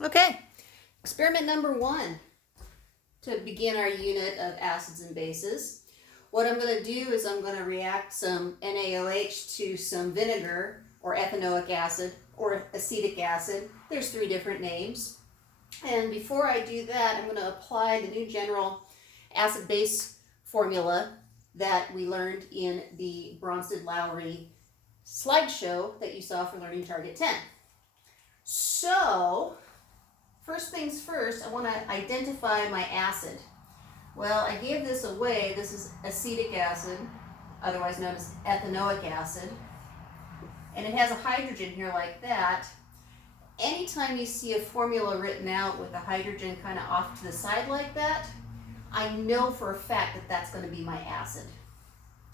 Okay, experiment number 1 to begin our unit of acids and bases. What I'm going to do is I'm going to react some NaOH to some vinegar or ethanoic acid or acetic acid. There's 3 different names. And before I do that, I'm going to apply the new general acid-base formula that we learned in the Bronsted-Lowry slideshow that you saw for Learning Target 10. So, first things first, I want to identify my acid. Well, I gave this away. This is acetic acid, otherwise known as ethanoic acid. And it has a hydrogen here like that. Anytime you see a formula written out with a hydrogen kind of off to the side like that, I know for a fact that that's going to be my acid.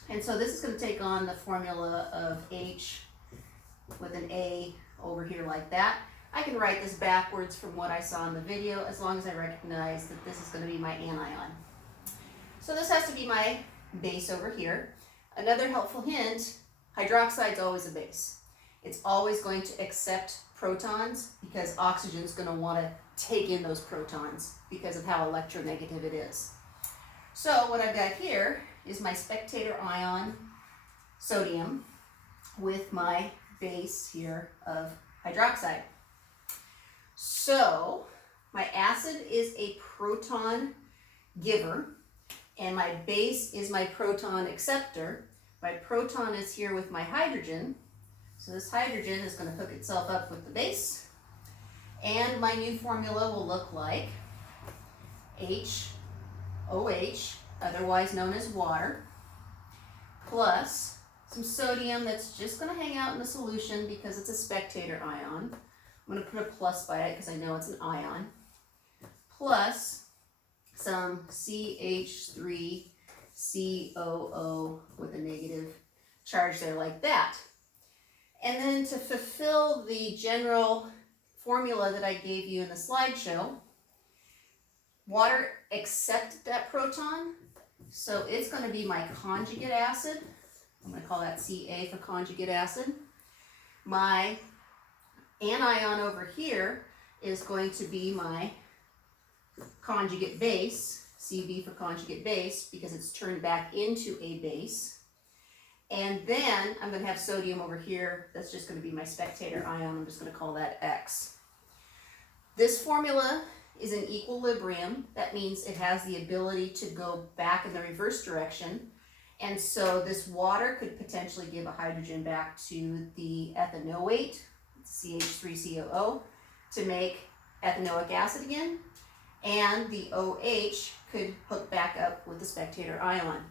And so this is going to take on the formula of H with an A over here like that. I can write this backwards from what I saw in the video as long as I recognize that this is going to be my anion. So this has to be my base over here. Another helpful hint, hydroxide is always a base. It's always going to accept protons because oxygen is going to want to take in those protons because of how electronegative it is. So what I've got here is my spectator ion sodium with my base here of hydroxide. So my acid is a proton giver and my base is my proton acceptor. My proton is here with my hydrogen. So this hydrogen is going to hook itself up with the base. And my new formula will look like HOH, otherwise known as water, plus some sodium that's just going to hang out in the solution because it's a spectator ion. I'm going to put a plus by it because I know it's an ion, plus some CH3COO with a negative charge there like that. And then to fulfill the general formula that I gave you in the slideshow, water accepted that proton, so it's going to be my conjugate acid. I'm going to call that Ca for conjugate acid. My anion over here is going to be my conjugate base, Cb for conjugate base, because it's turned back into a base. And then I'm going to have sodium over here. That's just going to be my spectator ion. I'm just going to call that X. This formula is in equilibrium. That means it has the ability to go back in the reverse direction. And so this water could potentially give a hydrogen back to the ethanoate, CH3COO, to make ethanoic acid again. And the OH could hook back up with the spectator ion.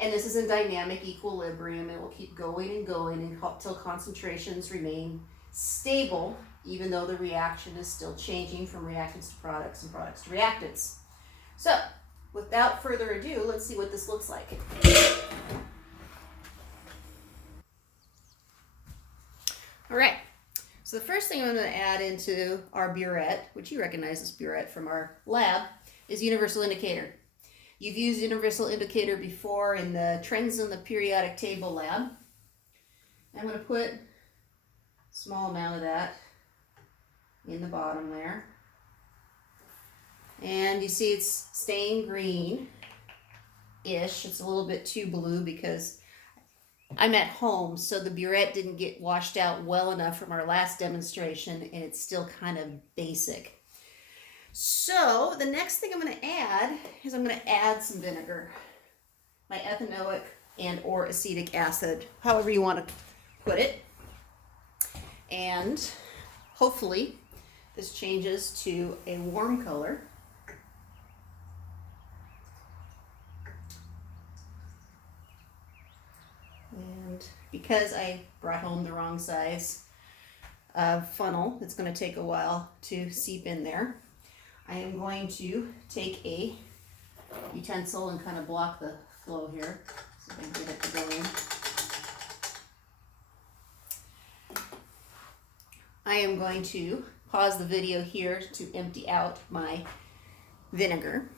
And this is in dynamic equilibrium. It will keep going and going until concentrations remain stable, even though the reaction is still changing from reactants to products and products to reactants. So, without further ado, let's see what this looks like. All right, so the first thing I'm going to add into our burette, which you recognize as burette from our lab, is universal indicator. You've used universal indicator before in the trends in the periodic table lab. I'm going to put a small amount of that in the bottom there. And you see it's staying green-ish. It's a little bit too blue because I'm at home, so the burette didn't get washed out well enough from our last demonstration, and it's still kind of basic. So the next thing I'm going to add is I'm going to add some vinegar, my ethanoic and or acetic acid, however you want to put it. And hopefully this changes to a warm color. And because I brought home the wrong size funnel, it's going to take a while to seep in there. I am going to take a utensil and kind of block the flow here so I can get it to go in. I am going to pause the video here to empty out my vinegar.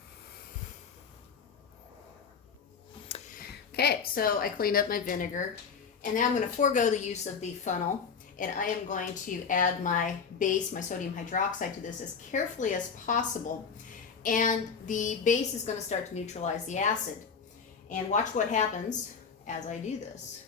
Okay, so I cleaned up my vinegar, and now I'm going to forego the use of the funnel and I am going to add my base, my sodium hydroxide, to this as carefully as possible. And the base is going to start to neutralize the acid. And watch what happens as I do this.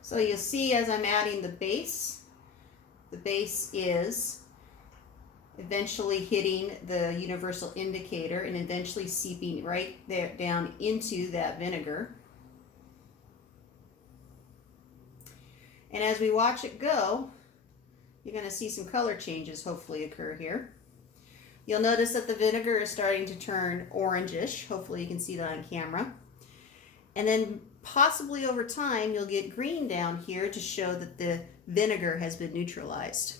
So you'll see as I'm adding the base is eventually hitting the universal indicator and eventually seeping right there down into that vinegar. And as we watch it go, you're going to see some color changes hopefully occur here. You'll notice that the vinegar is starting to turn orangish. Hopefully you can see that on camera. And then possibly over time you'll get green down here to show that the vinegar has been neutralized.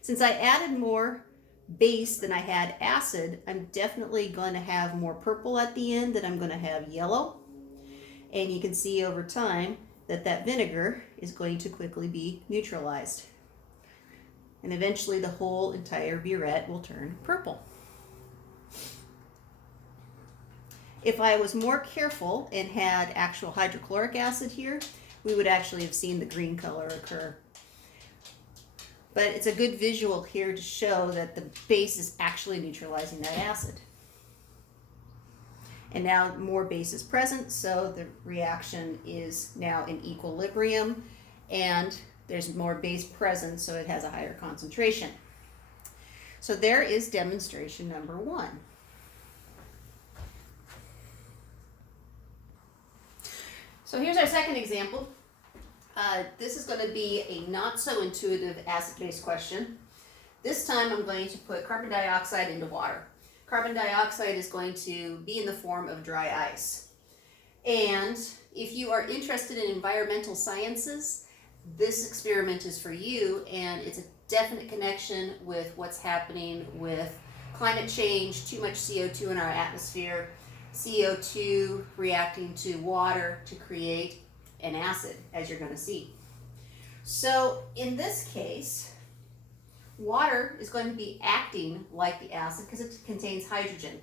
Since I added more base than I had acid, I'm definitely going to have more purple at the end than I'm going to have yellow. And you can see over time that that vinegar is going to quickly be neutralized. And eventually the whole entire burette will turn purple. If I was more careful and had actual hydrochloric acid here, we would actually have seen the green color occur. But it's a good visual here to show that the base is actually neutralizing that acid. And now more base is present, so the reaction is now in equilibrium, and there's more base present, so it has a higher concentration. So there is demonstration number 1. So here's our second example. This is going to be a not so intuitive acid-base question. This time I'm going to put carbon dioxide into water. Carbon dioxide is going to be in the form of dry ice. And if you are interested in environmental sciences, this experiment is for you, and it's a definite connection with what's happening with climate change, too much CO2 in our atmosphere, CO2 reacting to water to create an acid, as you're going to see. So in this case, water is going to be acting like the acid because it contains hydrogen,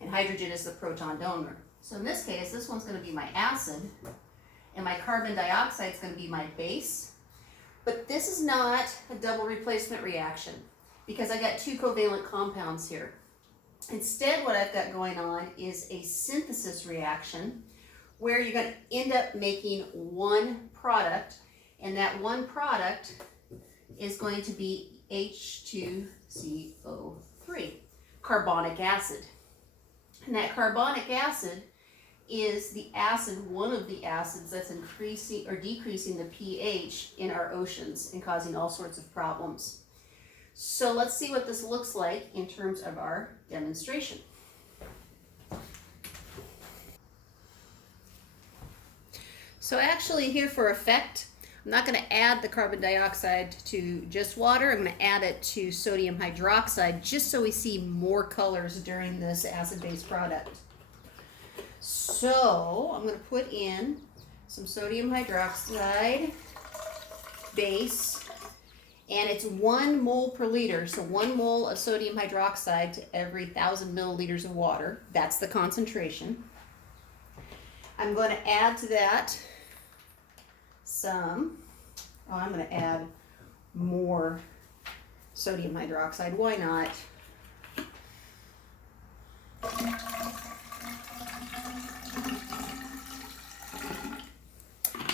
and hydrogen is the proton donor. So in this case, this one's going to be my acid, and my carbon dioxide is going to be my base. But this is not a double replacement reaction because I got 2 covalent compounds here. Instead, what I've got going on is a synthesis reaction where you're going to end up making one product, and that one product is going to be H2CO3, carbonic acid. And that carbonic acid is the acid, one of the acids that's increasing or decreasing the pH in our oceans and causing all sorts of problems. So let's see what this looks like in terms of our demonstration. So actually here for effect, I'm not going to add the carbon dioxide to just water. I'm going to add it to sodium hydroxide just so we see more colors during this acid-base product. So I'm going to put in some sodium hydroxide base, and it's 1 mole per liter. So 1 mole of sodium hydroxide to every 1,000 milliliters of water. That's the concentration. I'm going to add to that I'm going to add more sodium hydroxide. Why not?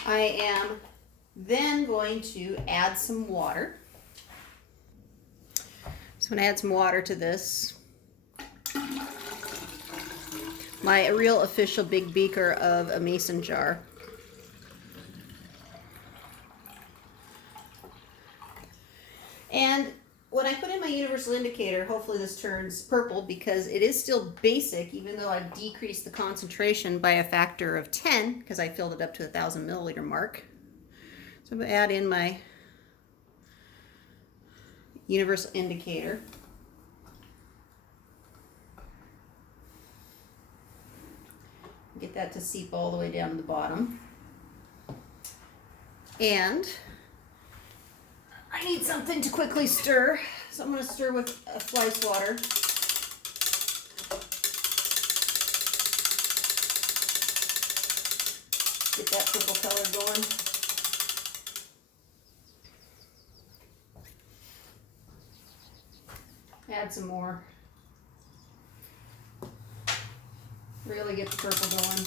I am then going to add some water. So I'm going to add some water to this. My real official big beaker of a mason jar. And when I put in my universal indicator, hopefully this turns purple because it is still basic, even though I've decreased the concentration by a factor of 10 because I filled it up to 1,000 milliliter mark. So I'm going to add in my universal indicator. Get that to seep all the way down to the bottom. And I need something to quickly stir, so I'm going to stir with ice water. Get that purple color going. Add some more. Really get the purple going.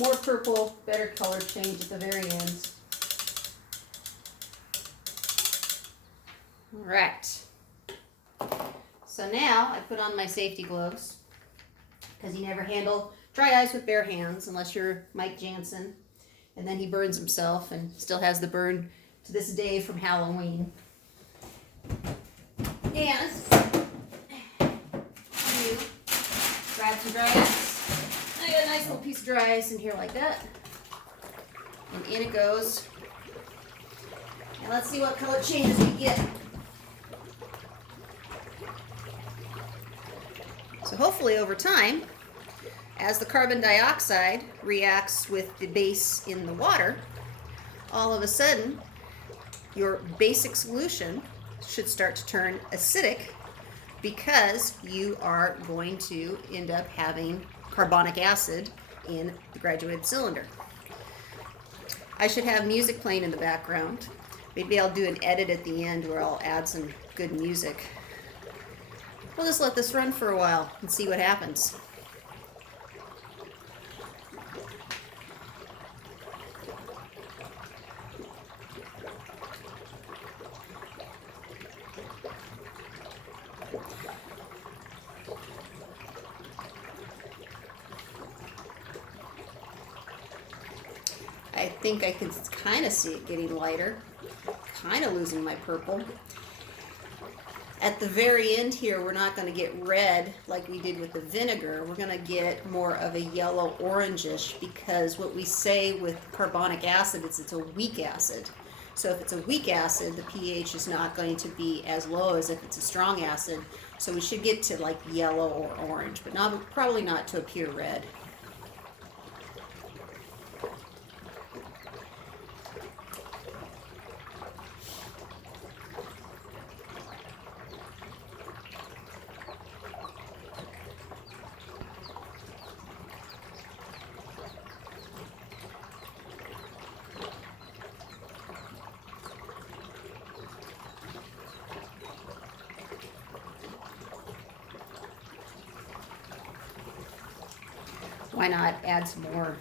More purple, better color change at the very end. All right. So now I put on my safety gloves, because you never handle dry ice with bare hands unless you're Mike Jansen, and then he burns himself and still has the burn to this day from Halloween. And you grab some dry ice. I got a nice little piece of dry ice in here like that, and in it goes. And let's see what color changes we get. So hopefully over time, as the carbon dioxide reacts with the base in the water, all of a sudden your basic solution should start to turn acidic, because you are going to end up having carbonic acid in the graduated cylinder. I should have music playing in the background. Maybe I'll do an edit at the end where I'll add some good music. We'll just let this run for a while and see what happens. I think I can kind of see it getting lighter, kind of losing my purple. At the very end here, we're not going to get red like we did with the vinegar. We're going to get more of a yellow orangish, because what we say with carbonic acid is it's a weak acid. So if it's a weak acid, the pH is not going to be as low as if it's a strong acid. So we should get to like yellow or orange, but probably not to a pure red. Why not add some more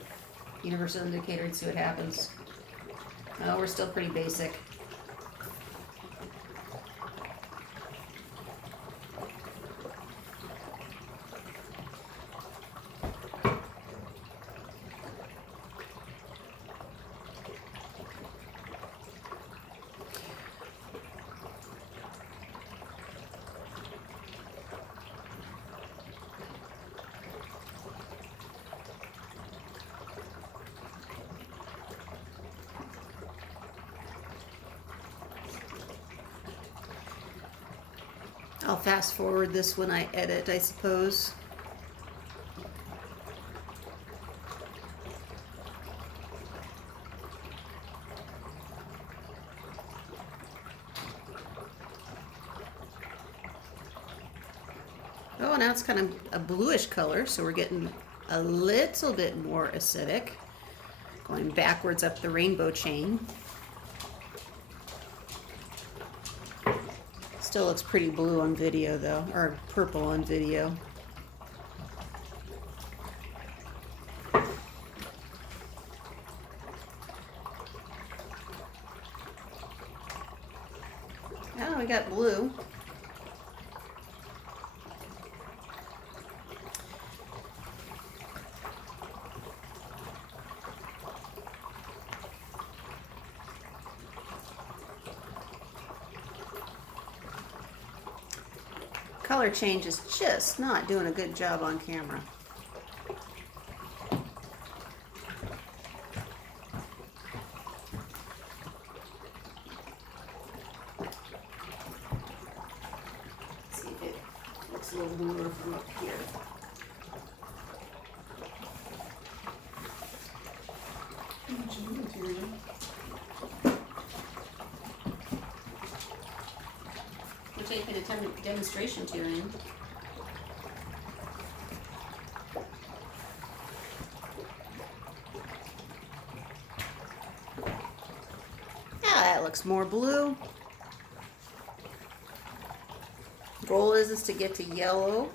universal indicator and see what happens? Oh, we're still pretty basic. I'll fast forward this when I edit, I suppose. Oh, now it's kind of a bluish color, so we're getting a little bit more acidic, going backwards up the rainbow chain. Still looks pretty blue on video though, or purple on video. Oh, we got blue. Color change is just not doing a good job on camera. little lure from up here. Material. We're taking a demonstration to in. That looks more blue. Goal is to get to yellow.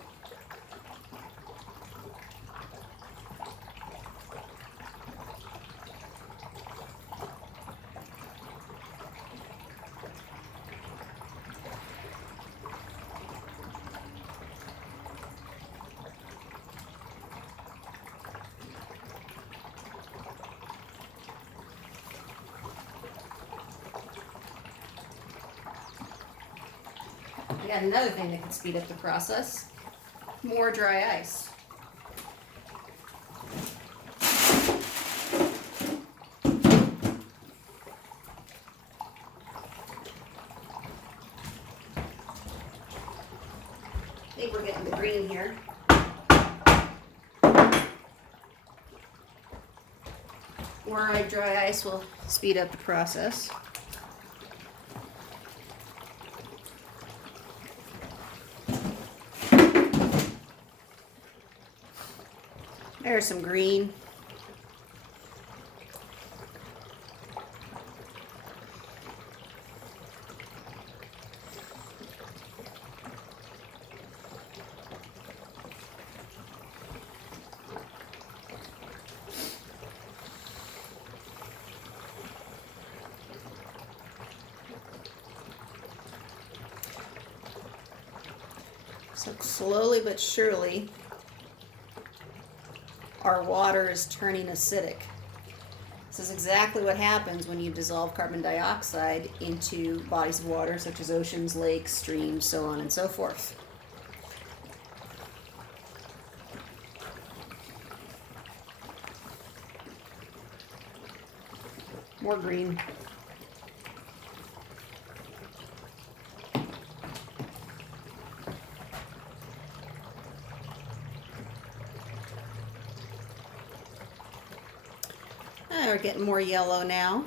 We got another thing that can speed up the process. More dry ice. I think we're getting the green here. More dry ice will speed up the process. There's some green. So slowly but surely, our water is turning acidic. This is exactly what happens when you dissolve carbon dioxide into bodies of water such as oceans, lakes, streams, so on and so forth. More green. We're getting more yellow now.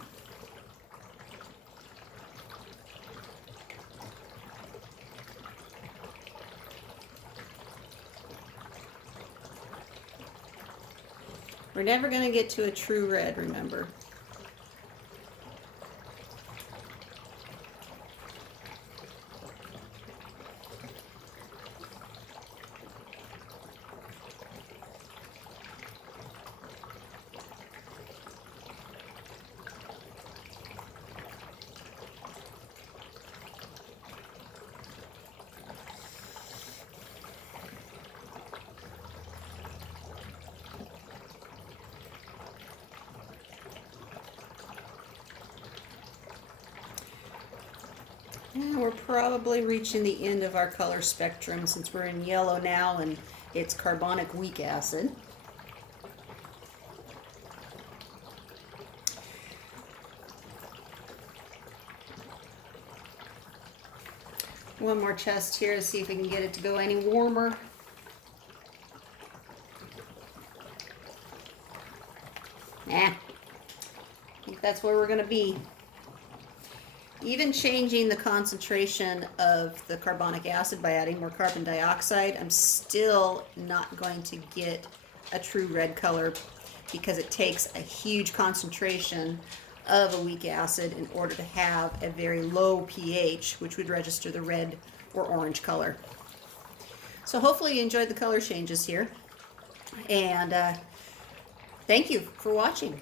We're never going to get to a true red, remember. And we're probably reaching the end of our color spectrum since we're in yellow now and it's carbonic weak acid. One more test here to see if we can get it to go any warmer. I think that's where we're going to be. Even changing the concentration of the carbonic acid by adding more carbon dioxide, I'm still not going to get a true red color because it takes a huge concentration of a weak acid in order to have a very low pH, which would register the red or orange color. So hopefully you enjoyed the color changes here, and thank you for watching.